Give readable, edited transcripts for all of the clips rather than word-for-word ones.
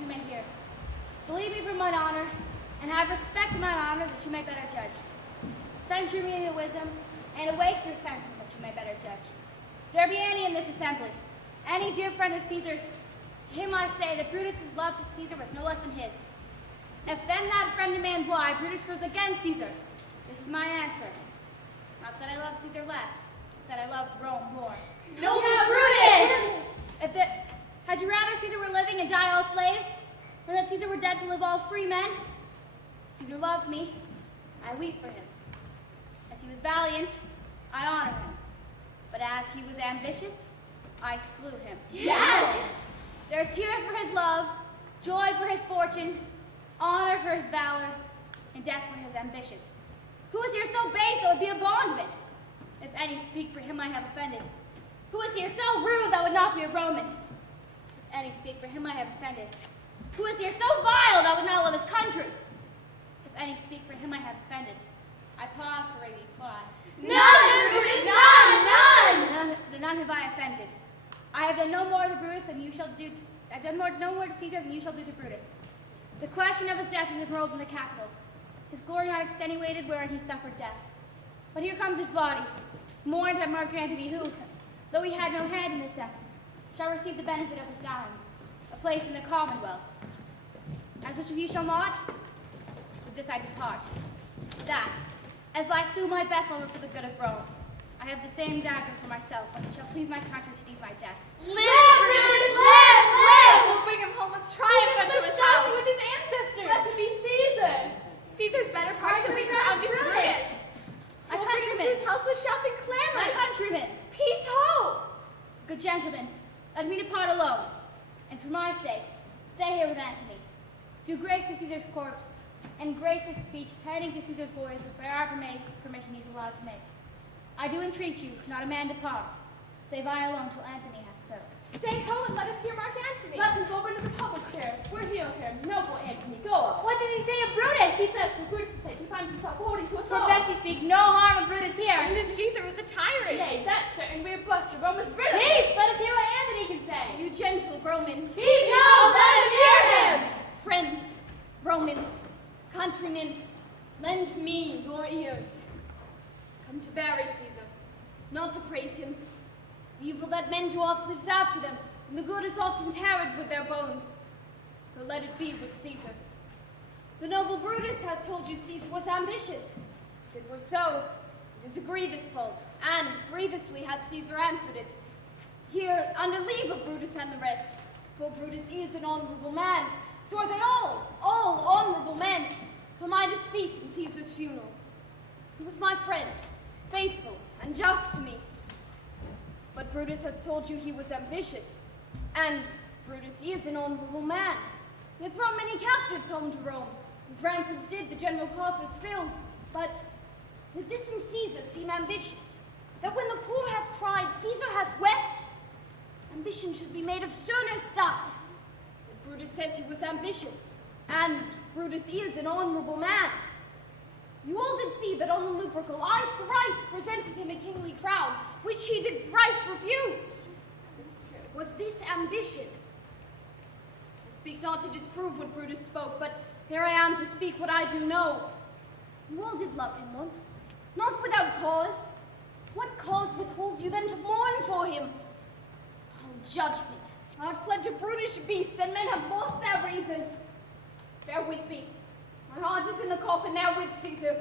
you may hear. Believe me for mine honor, and have respect to mine honor that you may better judge. Send your meaning of wisdom, and awake your senses that you may better judge. If there be any in this assembly, any dear friend of Caesar's, to him I say that Brutus's love to Caesar was no less than his. If then that friend demand why Brutus rose against Caesar, this is my answer. Not that I love Caesar less, but that I love Rome more. No, Brutus! Had you rather Caesar were living and die all slaves, than that Caesar were dead to live all free men? Caesar loved me, I weep for him. As he was valiant, I honor him. But as he was ambitious, I slew him. Yes! There's tears for his love, joy for his fortune, honor for his valor, and death for his ambition. Who is here so base that would be a bondman? If any speak for him I have offended. Who is here so rude that would not be a Roman? If any speak for him I have offended. Who is here so vile that would not love his country? If any speak for him I have offended. I pause for a reply. None, Brutus, none! None have I offended. I have done no more to Brutus than you shall do to, I've done no more to Caesar than you shall do to Brutus. The question of his death is enrolled in the Capitol. His glory not extenuated wherein he suffered death. But here comes his body, mourned by Mark Antony, who, though he had no hand in his death, shall receive the benefit of his dying, a place in the Commonwealth. As which of you shall not, with this I depart. That, as I slew my best lover for the good of Rome, I have the same dagger for myself, but it shall please my country to deed my death. Live, Brutus, live, live! We'll bring him home with triumph unto his house. With his ancestors. Let it be Caesar. Caesar's better part shall be crowned with Brutus. My We'll bring him to his house with shouts and clamors. My countrymen, Peace, ho! good gentlemen, let me depart alone, and for my sake, stay here with Antony. Do grace to Caesar's corpse, and grace his speech tending to Caesar's boys with wherever permission he's allowed to make. I do entreat you, not a man depart, save I alone till Antony hath spoke. Stay home and let us hear Mark Antony. Let him go over to the public chairs. We're here, noble Antony. Go up. What did he say of Brutus? He says for Brutus' sake he finds himself holding to us For all. Bessie speak no harm of Brutus here. And this Caesar was a tyrant. Yea, that's certain. We're blessed of Roman's Brutus. Peace, let us hear what Antony can say. You gentle Romans. Speak now, let us hear him. Friends, Romans, countrymen, lend me your ears. Come to bury Caesar, not to praise him. The evil that men do oft lives after them, and the good is often tarred with their bones. So let it be with Caesar. The noble Brutus hath told you Caesar was ambitious. If it were so, it is a grievous fault, and grievously hath Caesar answered it. Here, under leave of Brutus and the rest, for Brutus is an honorable man, so are they all honorable men, come I to speak in Caesar's funeral. He was my friend, faithful and just to me. But Brutus hath told you he was ambitious, and Brutus is an honorable man. He hath brought many captives home to Rome, whose ransoms did the general coffers fill. But did this in Caesar seem ambitious, that when the poor hath cried, Caesar hath wept? Ambition should be made of sterner stuff. But Brutus says he was ambitious, and Brutus is an honorable man. You all did see that on the Lupercal I thrice presented him a kingly crown, which he did thrice refuse. Was this ambition? I speak not to disprove what Brutus spoke, but here I am to speak what I do know. You all did love him once, not without cause. What cause withholds you then to mourn for him? Oh, judgment! I have fled to brutish beasts, and men have lost their reason. Bear with me. My heart is in the coffin now with Caesar.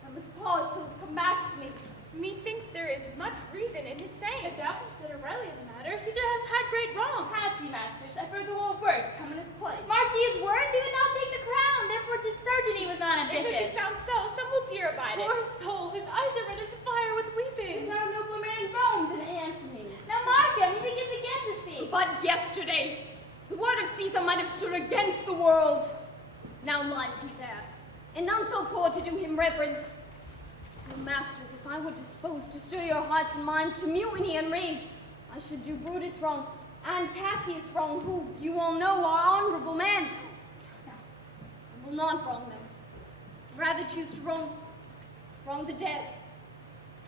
I must pause till it come back to me. Methinks there is much reason in his saying. If thou consider rightly the matter, Caesar hath had great wrong. Has he, masters? I fear the whole worst come in his place. Mark to his words, he would not take the crown, therefore 'tis certain he was not If it ambitious. be found so, some will jeer about it. Poor soul, his eyes are red as fire with weeping. There's not a nobler man in Rome than Antony. Now mark him, he begins again to speak. But yesterday, the word of Caesar might have stood against the world. Now lies he there, and none so poor to do him reverence. Oh, masters, if I were disposed to stir your hearts and minds to mutiny and rage, I should do Brutus wrong and Cassius wrong, who, you all know, are honorable men. I will not wrong them. Rather choose to wrong the dead,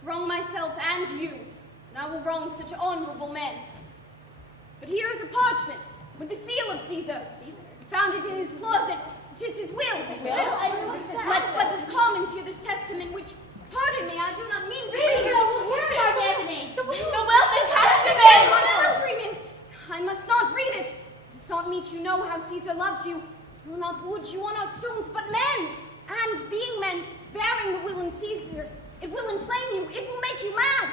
to wrong myself and you, and I will wrong such honorable men. But here is a parchment, with the seal of Caesar. Found it in his closet. 'Tis his will. Let the commons hear this testament, which, pardon me, I do not mean to read. Mark Anthony. The will, the testament! Countrymen, I must not read it. It does not meet you know how Caesar loved you. You are not wood, you are not stones, but men. And being men, bearing the will in Caesar, it will inflame you, it will make you mad.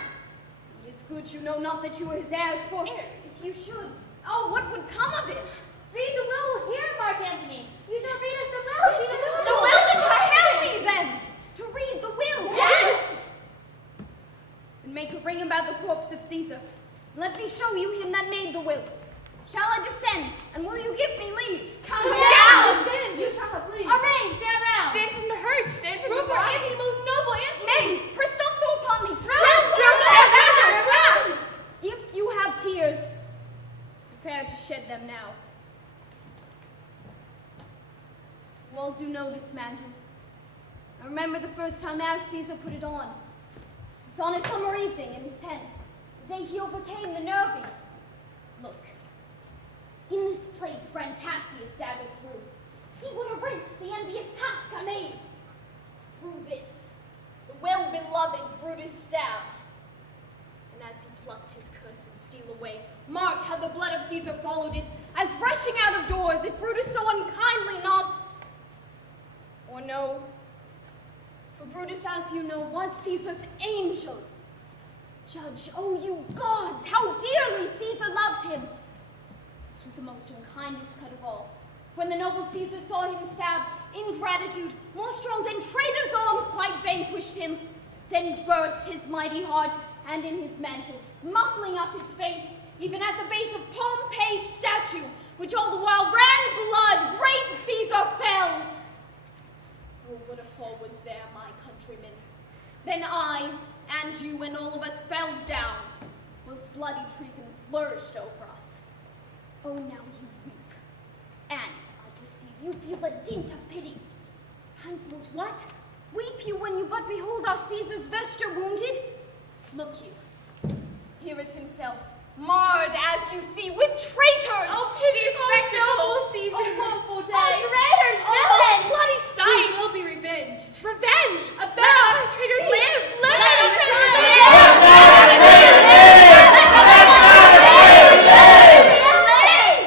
It is good you know not that you are his heirs, for if you should, oh, what would come of it? Read the will here, Mark Anthony. You shall read us the will. See The will to help me then, to read the will. Yes! And make a ring about the corpse of Caesar. Let me show you him that made the will. Shall I descend, and will you give me leave? Come down. Descend. You shall have leave. Array, stand round. Stand from the hearse, stand from the Room for bride. Anthony, most noble Anthony. Nay, press not so upon me. Round. If you have tears, prepare to shed them now. You all do know this mantle. I remember the first time as Caesar put it on. It was on a summer evening in his tent, the day he overcame the nervy. Look, in this place ran Cassius dagger through. See what a rent the envious Casca made. Through this, the well-beloved Brutus stabbed. And as he plucked his cursed steel away, mark how the blood of Caesar followed it, as rushing out of doors, if Brutus so unkindly knocked. Or no, for Brutus, as you know, was Caesar's angel. Judge, oh you gods, how dearly Caesar loved him. This was the most unkindest cut of all. When the noble Caesar saw him stab, ingratitude, more strong than traitor's arms, quite vanquished him. Then burst his mighty heart, and in his mantle, muffling up his face, even at the base of Pompey's statue, which all the while ran blood, great Caesar fell. Oh, what a fall was there, my countrymen. Then I, and you, and all of us fell down, whilst bloody treason flourished over us. Oh, now you weep, and I perceive you feel a dint of pity. Consuls, what? Weep you when you but behold our Caesar's vesture wounded? Look you, here is himself, marred as you see, with traitors! Oh, piteous spectacle! Noble Caesar, woeful day. Traitors, villain! Bloody sight! We will be revenged. Revenge! Let our traitors live! Let our traitors live!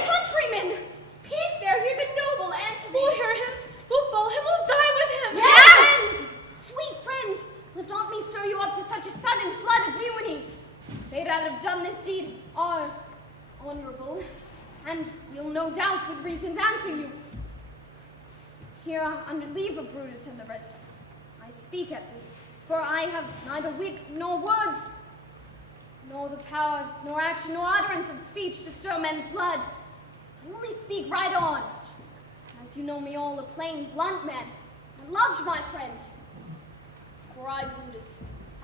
Countrymen! Peace there, hear the noble Antony! We'll hear him. We'll follow him. We'll die with him. Friends! Sweet friends! Let not me stir you up to such a sudden flood of mutiny. They that have done this deed are honorable, and will no doubt with reasons answer you. Here, under leave of Brutus and the rest, I speak at this, for I have neither wit nor words, nor the power, nor action, nor utterance of speech to stir men's blood. I only speak right on. As you know me all, a plain, blunt man, and loved my friend. For I, Brutus,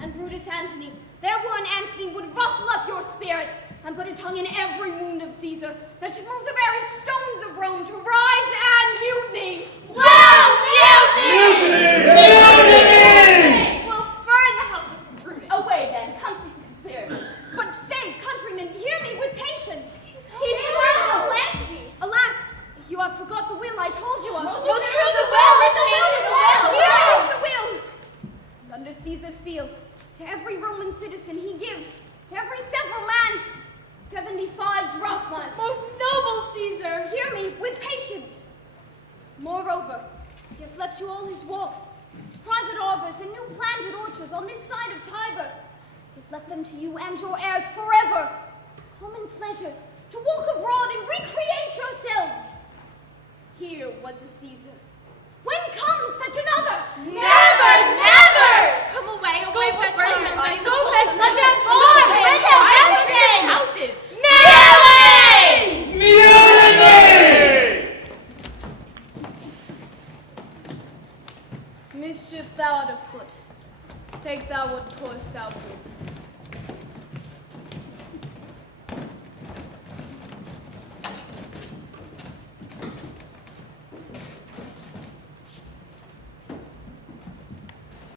and Brutus Antony, there one Antony would ruffle up your spirits, and put a tongue in every wound of Caesar, that should move the very stones of Rome to rise and mutiny. Well, mutiny! Mutiny! We'll burn the house of Brutus. Away then. Conspiracy. But stay, countrymen, hear me with patience. He's honorable Antony. Alas, you have forgot the will I told you of. We'll show the will, Here is the will. And under Caesar's seal, to every Roman citizen he gives, to every several man, 75 drachmas. Most noble Caesar. Hear me with patience. Moreover, he has left you all his walks, his private arbors, and new planted orchards on this side of Tiber. He has left them to you and your heirs forever. Common pleasures, to walk abroad and recreate yourselves. Here was a Caesar. When comes such another? Never, never! Come away, away, Go fetch fetch everybody. Go Go fetch fetch Let them. them boys! Let them houses! Mutiny! Mischief thou art afoot. Take thou what course thou wilt.